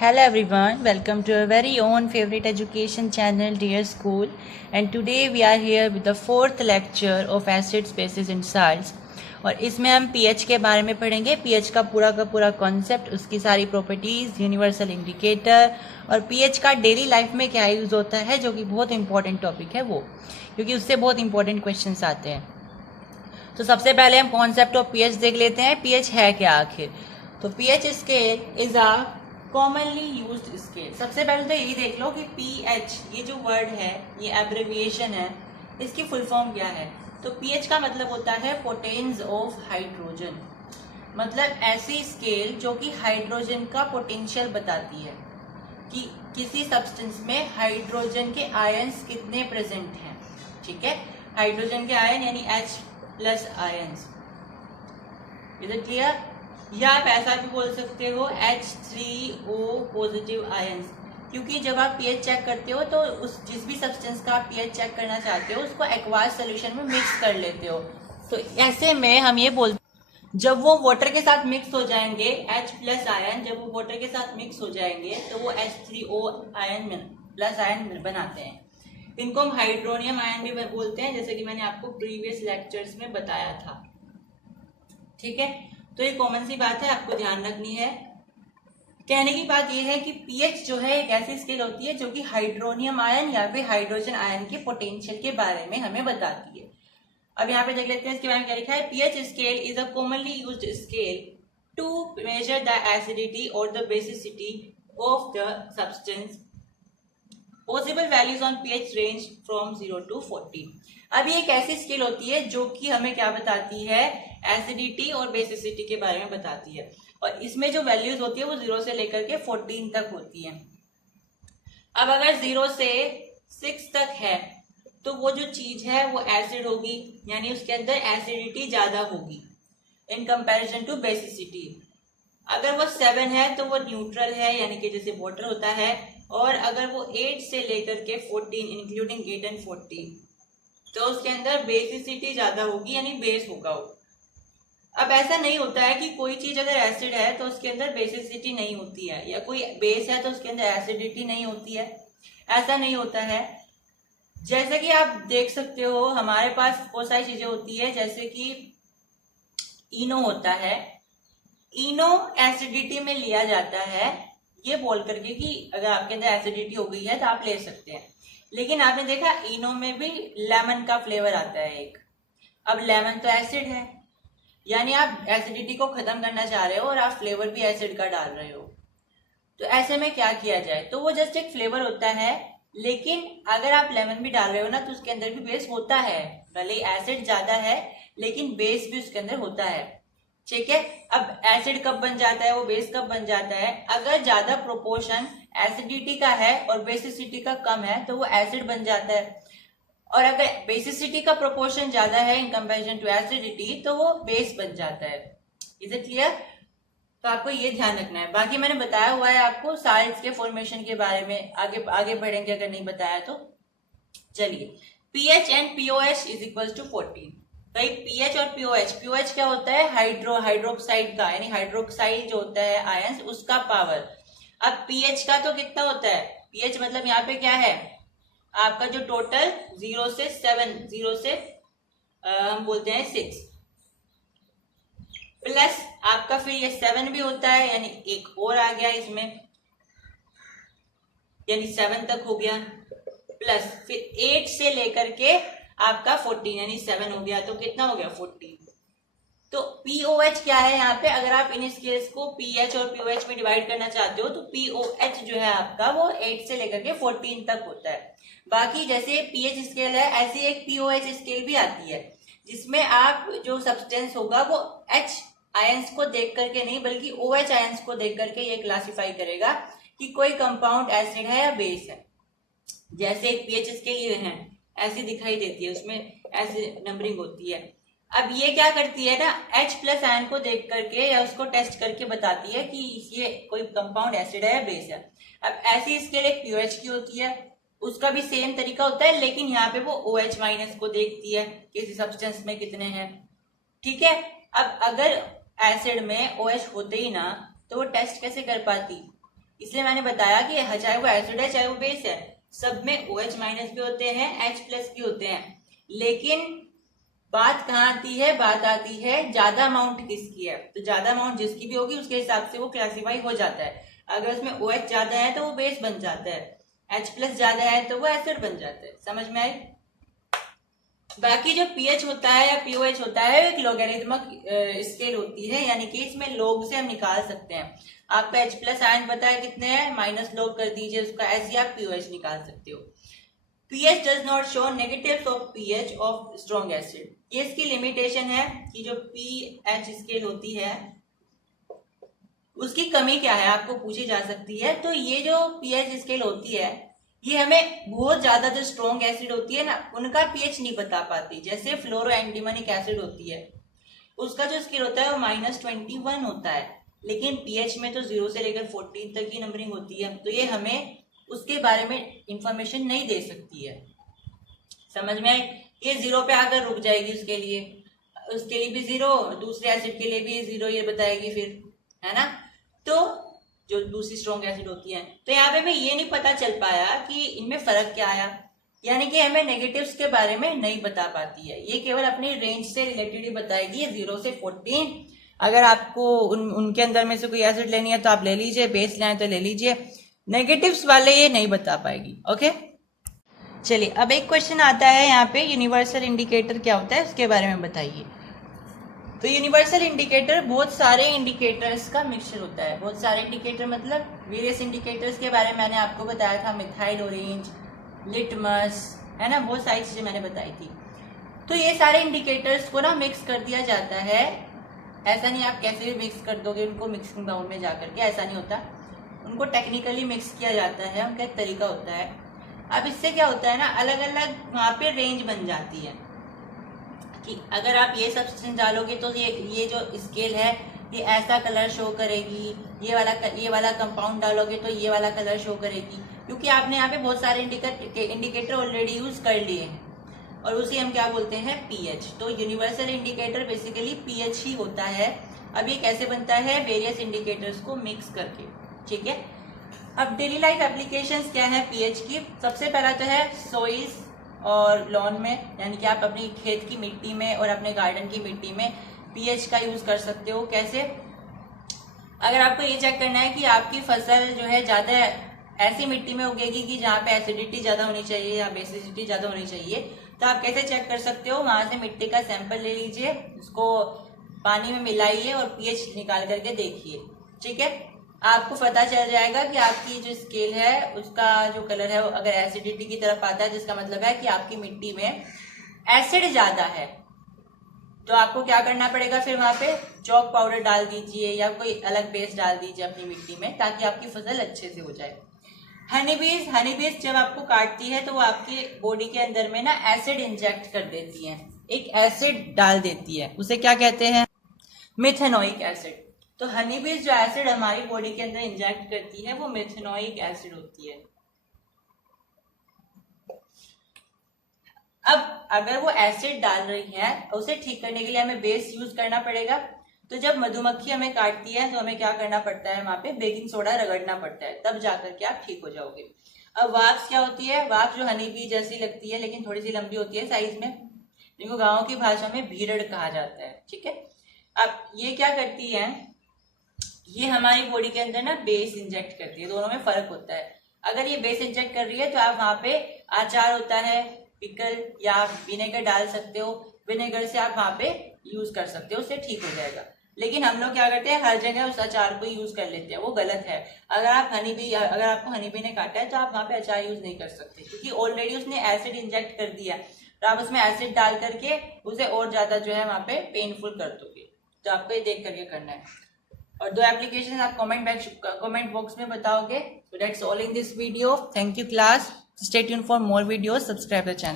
Hello everyone, welcome to our very own favorite education channel Dear School, and today we are here with the fourth lecture of acid bases and salts. और इसमें हम pH के बारे में पढ़ेंगे। pH का पूरा concept, उसकी सारी प्रॉपर्टीज, यूनिवर्सल इंडिकेटर और pH का डेली लाइफ में क्या यूज होता है, जो कि बहुत इंपॉर्टेंट टॉपिक है वो, क्योंकि उससे बहुत इंपॉर्टेंट क्वेश्चंस आते हैं। तो सबसे पहले हम कॉन्सेप्ट ऑफ pH देख लेते हैं। pH है क्या आखिर? तो pH scale is a commonly used scale. सबसे पहले तो यही देख लो कि pH ये जो वर्ड है, ये एब्रिविएशन है, इसकी फुल फॉर्म क्या है। तो pH का मतलब होता है पोटेंस ऑफ हाइड्रोजन, मतलब ऐसी स्केल जो कि हाइड्रोजन का पोटेंशियल बताती है कि किसी सब्सटेंस में हाइड्रोजन के आयंस कितने प्रेजेंट हैं। ठीक है, हाइड्रोजन के आयन यानी H+ ions. Is it clear? या आप ऐसा भी बोल सकते हो H3O पॉजिटिव आयंस, क्योंकि जब आप pH चेक करते हो तो उस जिस भी सब्सटेंस का आप pH चेक करना चाहते हो उसको एक्वास सोल्यूशन में मिक्स कर लेते हो। तो ऐसे में हम ये बोलते, जब वो वाटर के साथ मिक्स हो जाएंगे, H+ आयन जब वो वाटर के साथ मिक्स हो जाएंगे तो वो H3O आयन प्लस आयन बनाते हैं। इनको हम हाइड्रोनियम आयन भी बोलते हैं, जैसे कि मैंने आपको प्रीवियस लेक्चर्स में बताया था। ठीक है, तो ये कॉमन सी बात है, आपको ध्यान रखनी है। कहने की बात ये है कि pH जो है एक ऐसी स्केल होती है जो कि हाइड्रोनियम आयन या फिर हाइड्रोजन आयन के पोटेंशियल के बारे में हमें बताती है। अब यहाँ पे देख लेते हैं इसके बारे में क्या लिखा है। pH scale is a commonly used scale to measure the acidity और the basicity of the substance. Possible values on pH range from 0 to 40। अब ये एक ऐसी स्केल होती है जो कि हमें क्या बताती है, एसिडिटी और बेसिसिटी के बारे में बताती है, और इसमें जो वैल्यूज होती है वो 0 से लेकर के 14 तक होती है। अब अगर 0 से 6 तक है तो वो जो चीज है वो एसिड होगी, यानी उसके अंदर एसिडिटी ज्यादा होगी इन कंपैरिजन टू बेसिसिटी। अगर वो 7 है तो वो न्यूट्रल है, यानी कि जैसे वाटर होता है। और अगर वो 8 से लेकर के 14 इंक्लूडिंग 8 and 14, तो उसके अंदर बेसिसिटी ज्यादा होगी, यानी बेस होगा वो। अब ऐसा नहीं होता है कि कोई चीज अगर एसिड है तो उसके अंदर बेसिसिटी नहीं होती है, या कोई बेस है तो उसके अंदर एसिडिटी नहीं होती है, ऐसा नहीं होता है। जैसे कि आप देख सकते हो हमारे पास बहुत सारी चीजें होती है, जैसे कि इनो होता है। इनो एसिडिटी में लिया जाता है ये बोल करके कि अगर आपके अंदर एसिडिटी हो गई है तो आप ले सकते हैं, लेकिन आपने देखा इनो में भी लेमन का फ्लेवर आता है एक। अब लेमन तो एसिड है, यानी आप एसिडिटी को खत्म करना चाह रहे हो और आप फ्लेवर भी एसिड का डाल रहे हो। तो ऐसे में क्या किया जाए, तो वो जस्ट एक फ्लेवर होता है, लेकिन अगर आप लेमन भी डाल रहे हो ना तो उसके अंदर भी बेस होता है, भले एसिड ज्यादा है लेकिन बेस भी उसके अंदर होता है। ठीक है, अब एसिड कब बन जाता है, वो बेस कब बन जाता है, अगर ज्यादा प्रोपोर्शन एसिडिटी का है और बेसिसिटी का कम है तो वो एसिड बन जाता है, और अगर बेसिसिटी का प्रोपोर्शन ज्यादा है इन कंपैरिजन टू एसिडिटी तो वो बेस बन जाता है। Is it clear? तो आपको ये ध्यान रखना है। बाकी मैंने बताया हुआ है आपको साल्ट्स के फॉर्मेशन के बारे में, आगे आगे बढ़ेंगे अगर नहीं बताया तो। चलिए, pH and POH is equal to 14। भाई pH और POH क्या होता है, हाइड्रोक्साइड का, यानी हाइड्रोक्साइड जो होता है आयंस उसका पावर। अब pH का तो कितना होता है, pH मतलब यहाँ पे क्या है आपका जो टोटल 0 से 7, 0 से हम बोलते हैं 6, प्लस आपका फिर ये 7 भी होता है, यानी एक और आ गया इसमें, यानी 7 तक हो गया, प्लस फिर 8 से लेकर के आपका 14 यानी 7 हो गया, तो कितना हो गया 14। तो POH क्या है यहाँ पे, अगर आप इन स्केल्स को pH और POH में डिवाइड करना चाहते हो तो POH जो है आपका वो 8 से लेकर के 14 तक होता है। बाकी जैसे pH स्केल है ऐसी एक POH स्केल भी आती है, जिसमें आप जो सब्सटेंस होगा वो H आयंस को देख करके नहीं बल्कि OH आयंस को देख करके ये क्लासिफाई करेगा कि कोई कंपाउंड एसिड है या बेस है। जैसे एक pH स्केल ये है, ऐसी दिखाई देती है, उसमें ऐसी नंबरिंग होती है। अब ये क्या करती है ना, H+ आयन को देख करके या उसको टेस्ट करके बताती है कि ये कोई कंपाउंड एसिड है या बेस है। अब ऐसी स्केल एक POH की होती है, उसका भी सेम तरीका होता है, लेकिन यहाँ पे वो OH- को देखती है किसी सब्सटेंस में कितने हैं। ठीक है, अब अगर एसिड में OH होते ही ना तो वो टेस्ट कैसे कर पाती, इसलिए मैंने बताया कि चाहे वो एसिड है चाहे वो बेस है, सब में OH माइनस भी होते हैं, H प्लस भी होते हैं। लेकिन बात कहाँ आती है, बात आती है ज्यादा अमाउंट किसकी है। तो ज्यादा अमाउंट जिसकी भी होगी उसके हिसाब से वो क्लासीफाई हो जाता है। अगर उसमें OH ज्यादा है तो वो बेस बन जाता है, H प्लस ज्यादा है तो वो एसिड बन जाता है। समझ में आई? बाकी जो pH होता है या pOH होता है एक लॉगरिथमिक स्केल होती है, यानी कि इसमें लॉग से हम निकाल सकते हैं। आपका H प्लस आयन पता है कितने हैं, माइनस लॉग कर दीजिए उसका, ऐसे आप pOH निकाल सकते हो। pH does not show negatives of pH of strong acid। ये इसकी लिमिटेशन है कि जो pH स्केल होती है उसकी कमी क्या है, आपको पूछी जा सकती है। तो ये जो pH स्केल होती है ये हमें बहुत ज्यादा जो स्ट्रॉन्ग एसिड होती है ना उनका pH नहीं बता पाती। जैसे फ्लोरोएंटीमनिक एसिड होती है उसका जो स्केल होता है वो -21 होता है, लेकिन pH में तो 0 से लेकर 14 तक की नंबरिंग होती है। तो ये हमें उसके बारे में इंफॉर्मेशन नहीं दे सकती है। समझ में आए? ये 0 पे आकर रुक जाएगी, उसके लिए भी 0, दूसरे एसिड के लिए भी 0 ये बताएगी फिर, है ना। तो जो दूसरी स्ट्रॉन्ग एसिड होती है, तो यहाँ पे हमें ये नहीं पता चल पाया कि इनमें फर्क क्या आया, यानी कि हमें नेगेटिव्स के बारे में नहीं बता पाती है। ये केवल अपनी रेंज से रिलेटेड ही बताएगी, 0 से 14। अगर आपको उनके अंदर में से कोई एसिड लेनी है तो आप ले लीजिए, बेस लेना है तो ले लीजिए, नेगेटिव्स वाले ये नहीं बता पाएगी। ओके, चलिए अब एक क्वेश्चन आता है यहाँ पे, यूनिवर्सल इंडिकेटर क्या होता है उसके बारे में बताइए। तो यूनिवर्सल इंडिकेटर बहुत सारे इंडिकेटर्स का मिक्सचर होता है। बहुत सारे इंडिकेटर मतलब वेरियस इंडिकेटर्स के बारे में मैंने आपको बताया था, मिथाइल ऑरेंज, लिटमस, है ना, बहुत सारी चीजें मैंने बताई थी। तो ये सारे इंडिकेटर्स को ना मिक्स कर दिया जाता है। ऐसा नहीं आप कैसे भी मिक्स कर दोगे उनको मिक्सिंग बाउल में जाकर के, ऐसा नहीं होता। उनको टेक्निकली मिक्स किया जाता है, उनका एक तरीका होता है। अब इससे क्या होता है ना, अलग अलग वहां पे रेंज बन जाती है कि अगर आप ये सब्सटेंस डालोगे तो ये जो स्केल है ये ऐसा कलर शो करेगी, ये वाला कंपाउंड डालोगे तो ये वाला कलर शो करेगी, क्योंकि आपने यहाँ पे बहुत सारे इंडिकेटर ऑलरेडी यूज कर लिए हैं और उसे हम क्या बोलते हैं, pH। तो यूनिवर्सल इंडिकेटर बेसिकली pH ही होता है। अब ये कैसे बनता है, वेरियस इंडिकेटर्स को मिक्स करके, ठीक है। अब डेली लाइफ एप्लीकेशंस क्या है pH की, सबसे पहला तो है सोइल्स और लॉन में, यानी कि आप अपनी खेत की मिट्टी में और अपने गार्डन की मिट्टी में pH का यूज कर सकते हो। कैसे, अगर आपको ये चेक करना है कि आपकी फसल जो है ज्यादा ऐसी मिट्टी में उगेगी कि जहाँ पे एसिडिटी ज्यादा होनी चाहिए या बेसिडिटी ज्यादा होनी चाहिए, तो आप कैसे चेक कर सकते हो, वहां से मिट्टी का सैंपल ले लीजिए, उसको पानी में मिलाइए और pH निकाल करके देखिए, ठीक है। आपको पता चल जाएगा कि आपकी जो स्केल है उसका जो कलर है वो अगर एसिडिटी की तरफ आता है, जिसका मतलब है कि आपकी मिट्टी में एसिड ज्यादा है। तो आपको क्या करना पड़ेगा, फिर वहां पे चॉक पाउडर डाल दीजिए या कोई अलग बेस डाल दीजिए अपनी मिट्टी में, ताकि आपकी फसल अच्छे से हो जाए। हनी बीज जब आपको काटती है तो वो आपकी बॉडी के अंदर में ना एसिड इंजेक्ट कर देती है, एक एसिड डाल देती है, उसे क्या कहते हैं, मिथेनोइक एसिड। तो हनी बीज जो एसिड हमारी बॉडी के अंदर इंजेक्ट करती है वो मिथेनोइक एसिड होती है। अब अगर वो एसिड डाल रही है उसे ठीक करने के लिए हमें बेस यूज करना पड़ेगा। तो जब मधुमक्खी हमें काटती है तो हमें क्या करना पड़ता है, वहां पे बेकिंग सोडा रगड़ना पड़ता है, तब जाकर के आप ठीक हो जाओगे। अब वाक्स क्या होती है, वाक्स जो हनी बी जैसी लगती है लेकिन थोड़ी सी लंबी होती है साइज में, जिनको गाँव की भाषा में भीड़ड़ कहा जाता है, ठीक है। अब ये क्या करती है, ये हमारी बॉडी के अंदर ना बेस इंजेक्ट करती है, दोनों में फर्क होता है। अगर ये बेस इंजेक्ट कर रही है तो आप वहां पे अचार होता है, पिकल या विनेगर डाल सकते हो, विनेगर से आप वहां पे यूज कर सकते हो, उससे ठीक हो जाएगा। लेकिन हम लोग क्या करते हैं, हर जगह उस अचार को यूज कर लेते हैं, वो गलत है। अगर आपको हनी बी ने काटा है तो आप वहां पे अचार यूज नहीं कर सकते, क्योंकि ऑलरेडी उसने एसिड इंजेक्ट कर दिया, तो आप उसमें एसिड डाल करके उसे और ज्यादा जो है वहां पे पेनफुल कर दोगे। तो आपको ये देख करके करना है। और 2 एप्लीकेशन आप कमेंट बॉक्स में बताओगे। So that's all in this video. Thank you class. Stay tuned for more videos. Subscribe the channel.